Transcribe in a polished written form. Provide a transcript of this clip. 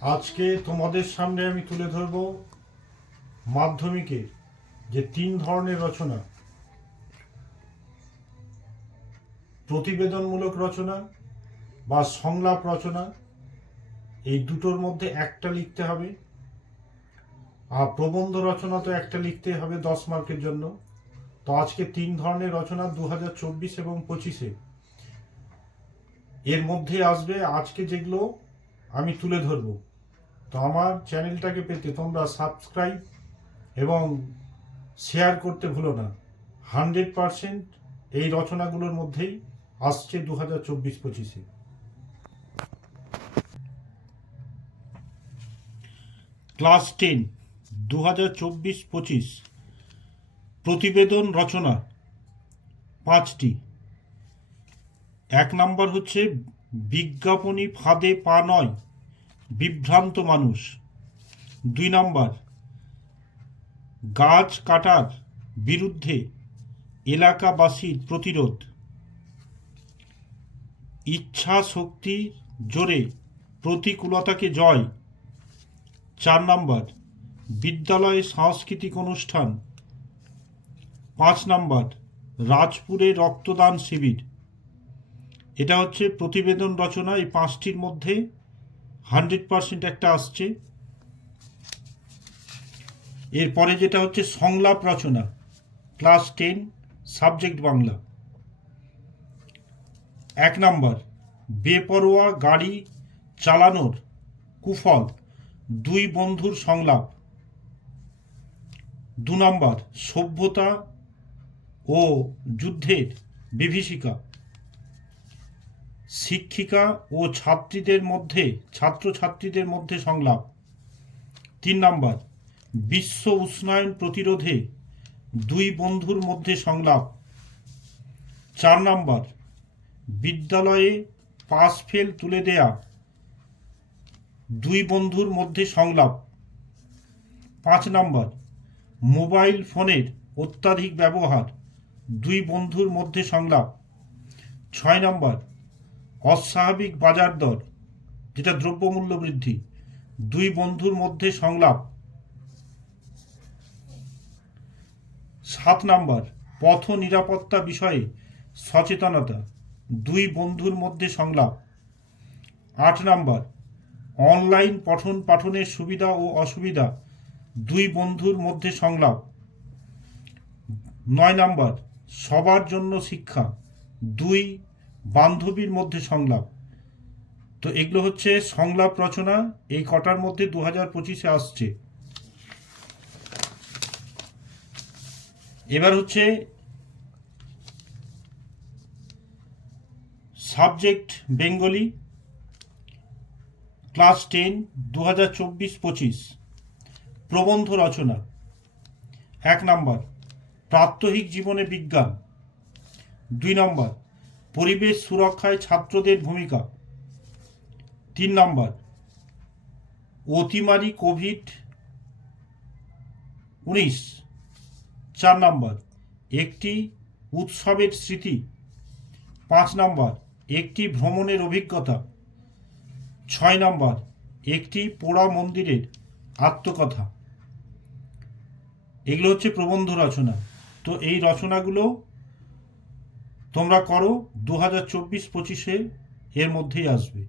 আজকে তোমাদের সামনে আমি তুলে ধরব মাধ্যমিকের যে 3 ধরনের রচনা, প্রতিবেদনমূলক রচনা বা সংলাপ রচনা, এই দুটোর মধ্যে একটা লিখতে হবে। আর প্রবন্ধ রচনা তো একটা লিখতে হবে 10 মার্কের জন্য। তো আজকে 3 ধরনের রচনা 2024 এবং 25-এ এর মধ্যে আসবে। আজকে যেগুলো আমি তুলে ধরব, তো আমার চ্যানেলটাকে পেতে তোমরা সাবস্ক্রাইব এবং শেয়ার করতে ভুলো না। 100% এই রচনাগুলোর মধ্যেই আসছে 2024-25-এ। ক্লাস 10 2024-25 প্রতিবেদন রচনা 5টি। 1 নম্বর হচ্ছে বিজ্ঞাপনী ফাঁদে পা নয়, বিভ্রান্ত মানুষ। 2 নম্বর গাছ কাটার বিরুদ্ধে এলাকাবাসীর প্রতিরোধ। ইচ্ছা শক্তির জোরে প্রতিকূলতাকে জয়। 4 নম্বর বিদ্যালয়ে সাংস্কৃতিক অনুষ্ঠান। 5 নম্বর রাজপুরে রক্তদান শিবির। এটা হচ্ছে প্রতিবেদন রচনা। এই 5টির মধ্যে 100% একটা আসছে। এরপরে যেটা হচ্ছে সংলাপ রচনা, ক্লাস 10 সাবজেক্ট বাংলা। 1 নম্বর বেপরোয়া গাড়ি চালানোর কুফল, 2 বন্ধুর সংলাপ। 2 নম্বর সভ্যতা ও যুদ্ধের বিভীষিকা, শিক্ষিকা ও ছাত্রছাত্রীদের মধ্যে সংলাপ। 3 নম্বর বিশ্ব উষ্ণায়ন প্রতিরোধে 2 বন্ধুর মধ্যে সংলাপ। 4 নম্বর বিদ্যালয়ে পাস ফেল তুলে দেয়া 2 বন্ধুর মধ্যে সংলাপ। 5 নম্বর মোবাইল ফোনের অত্যাধিক ব্যবহার, 2 বন্ধুর মধ্যে সংলাপ। 6 নম্বর অস্বাভাবিক বাজার দর, যেটা দ্রব্যমূল্য বৃদ্ধি, 2 বন্ধুর মধ্যে সংলাপ। 7 নম্বর পথ নিরাপত্তা বিষয়ে সচেতনতা, 2 বন্ধুর মধ্যে সংলাপ। 8 নম্বর অনলাইন পঠন পাঠনের সুবিধা ও অসুবিধা, 2 বন্ধুর মধ্যে সংলাপ। 9 নম্বর সবার জন্য শিক্ষা, 2 বান্ধবীর মধ্যে সংলাপ। তো এগুলো হচ্ছে সংলাপ রচনা, এই কটার মধ্যে 2025-এ আসছে। এবার হচ্ছে সাবজেক্ট বেঙ্গলি, ক্লাস 10 2024-25 প্রবন্ধ রচনা। 1 নম্বর প্রাত্যহিক জীবনে বিজ্ঞান। 2 নম্বর পরিবেশ সুরক্ষায় ছাত্রদের ভূমিকা। 3 নম্বর অতিমারি কোভিড-19। 4 নম্বর একটি উৎসবের স্মৃতি। 5 নম্বর একটি ভ্রমণের অভিজ্ঞতা। 6 নম্বর একটি পোড়া মন্দিরের আত্মকথা। এগুলো হচ্ছে প্রবন্ধ রচনা। তো এই রচনাগুলো তোমরা করো, 2024-25-এ এর মধ্যেই আসবে।